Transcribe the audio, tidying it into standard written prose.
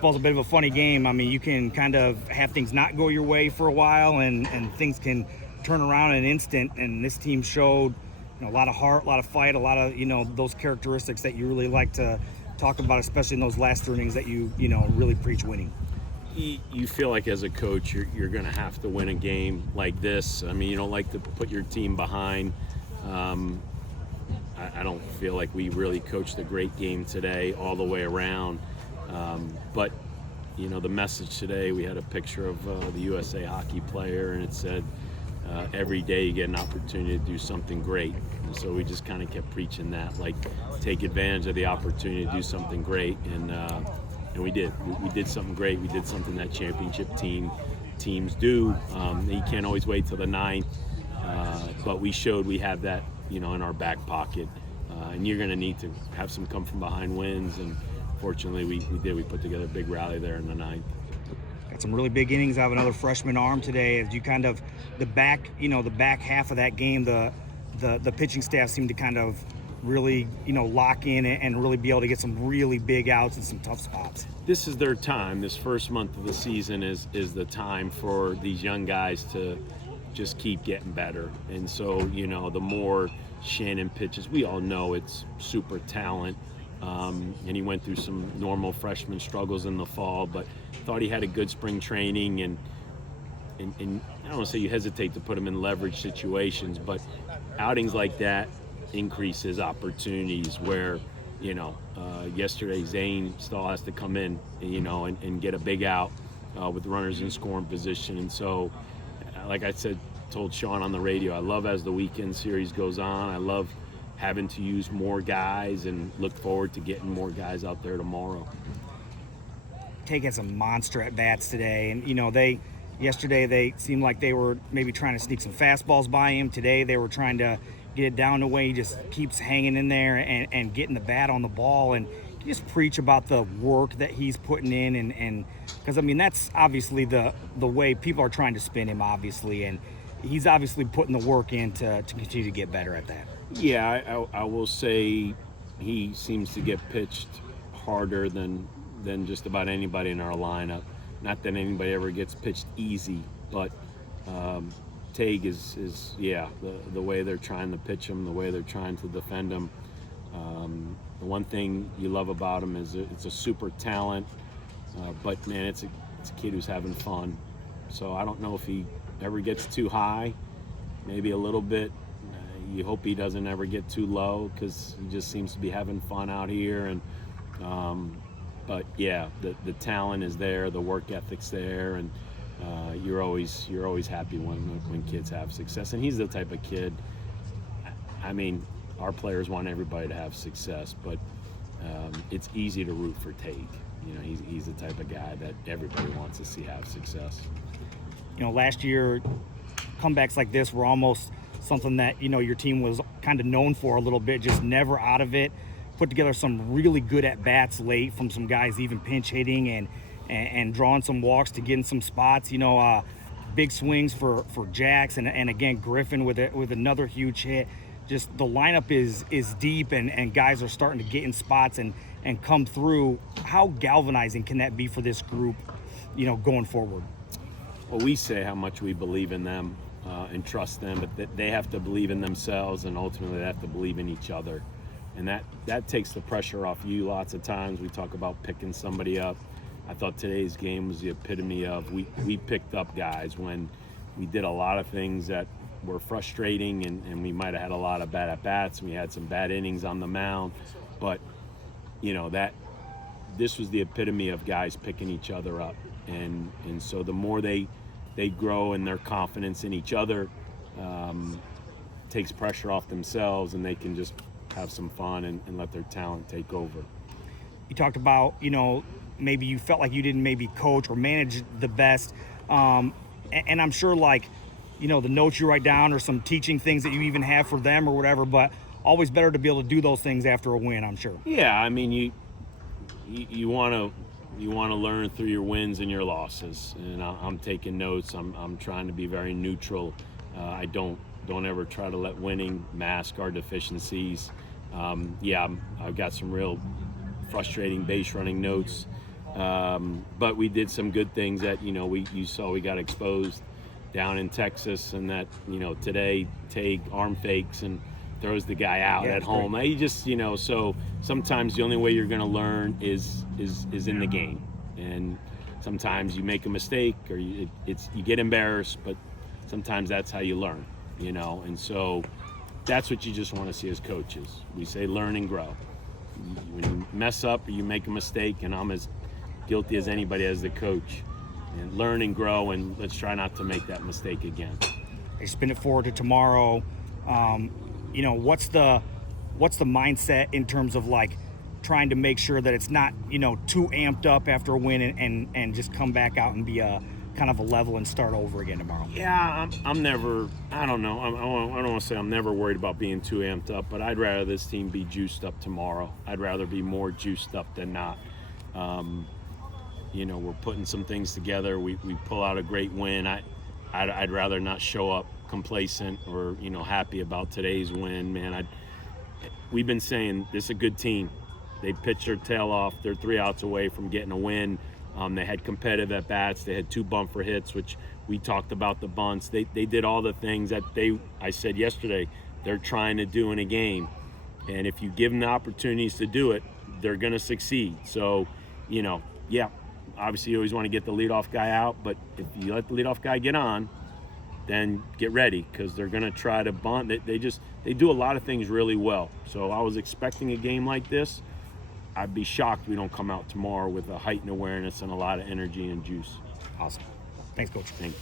Football's a bit of a funny game. I mean, you can kind of have things not go your way for a while, and things can turn around in an instant. And this team showed, a lot of heart, a lot of fight, a lot of those characteristics that you really like to talk about, especially in those last innings that you really preach winning. You feel like as a coach you're going to have to win a game like this. I mean, you don't like to put your team behind. I don't feel like we really coached a great game today all the way around. But the message today, we had a picture of the USA hockey player, and it said, every day you get an opportunity to do something great. And so we just kind of kept preaching that, like, take advantage of the opportunity to do something great. And we did. We did something great. We did something that championship teams do. You can't always wait till the ninth, but we showed we have that, in our back pocket. And you're going to need to have some come from behind wins. And fortunately, we did. We put together a big rally there in the ninth. Got some really big innings out of another freshman arm today. As you kind of the back half of that game, the pitching staff seemed to kind of really lock in and really be able to get some really big outs and some tough spots. This is their time. This first month of the season is the time for these young guys to just keep getting better. And so the more Shannon pitches, we all know it's super talent. And he went through some normal freshman struggles in the fall, but thought he had a good spring training. And I don't want to say you hesitate to put him in leverage situations, but outings like that increases opportunities where, yesterday Zane still has to come in, and get a big out with runners in scoring position. And so, like I told Sean on the radio, I love as the weekend series goes on. I love having to use more guys and look forward to getting more guys out there tomorrow. Taking some monster at bats today, and yesterday they seemed like they were maybe trying to sneak some fastballs by him. Today they were trying to get it down the way. He just keeps hanging in there and getting the bat on the ball, and just preach about the work that he's putting in, and because that's obviously the way people are trying to spin him, obviously, and he's obviously putting the work in to continue to get better at that. Yeah, I will say he seems to get pitched harder than just about anybody in our lineup. Not that anybody ever gets pitched easy, but Tague is the way they're trying to pitch him, the way they're trying to defend him. The one thing you love about him is it's a super talent, but man, it's a kid who's having fun. So I don't know if he ever gets too high, maybe a little bit. You hope he doesn't ever get too low, because he just seems to be having fun out here. And but yeah, the talent is there, the work ethic's there, and you're always happy when kids have success. And he's the type of kid. I mean, our players want everybody to have success, but it's easy to root for Tague. He's the type of guy that everybody wants to see have success. Last year, comebacks like this were almost something that your team was kind of known for a little bit, just never out of it. Put together some really good at bats late from some guys even pinch hitting and drawing some walks to get in some spots. Big swings for Jax and again Griffin with another huge hit. Just the lineup is deep and guys are starting to get in spots and come through. How galvanizing can that be for this group, going forward? Well, we say how much we believe in them and trust them, but they have to believe in themselves, and ultimately they have to believe in each other. And that takes the pressure off you. Lots of times we talk about picking somebody up. I thought today's game was the epitome of we picked up guys when we did a lot of things that were frustrating, and we might have had a lot of bad at-bats, and we had some bad innings on the mound. But, this was the epitome of guys picking each other up. And so the more they grow in their confidence in each other, takes pressure off themselves, and they can just have some fun and let their talent take over. You talked about, maybe you felt like you didn't maybe coach or manage the best. And I'm sure the notes you write down or some teaching things that you even have for them or whatever, but always better to be able to do those things after a win, I'm sure. Yeah, I mean, you want to learn through your wins and your losses, and I'm taking notes. I'm trying to be very neutral. I don't ever try to let winning mask our deficiencies. I've got some real frustrating base running notes But we did some good things that, you saw we got exposed down in Texas, and that, today Tay arm fakes and throws the guy out at home. You just, so sometimes the only way you're going to learn is in the game. And sometimes you make a mistake or you get embarrassed, but sometimes that's how you learn, And so that's what you just want to see as coaches. We say learn and grow. When you mess up or you make a mistake, and I'm as guilty as anybody as the coach, and learn and grow, and let's try not to make that mistake again. They spin it forward to tomorrow. What's the mindset in terms of like trying to make sure that it's not too amped up after a win and just come back out and be a kind of a level and start over again tomorrow? Yeah, I'm never. I don't know. I don't want to say I'm never worried about being too amped up, but I'd rather this team be juiced up tomorrow. I'd rather be more juiced up than not. We're putting some things together. We pull out a great win. I'd rather not show up complacent or happy about today's win, man. We've been saying this is a good team. They pitched their tail off. They're 3 outs away from getting a win. They had competitive at bats. They had 2 bumper hits, which we talked about the bunts. They did all the things that I said yesterday they're trying to do in a game. And if you give them the opportunities to do it, they're going to succeed. So, obviously you always want to get the leadoff guy out, but if you let the leadoff guy get on, then get ready, because they're going to try to bunt. They do a lot of things really well. So I was expecting a game like this. I'd be shocked we don't come out tomorrow with a heightened awareness and a lot of energy and juice. Awesome. Thanks, Coach. Thank you.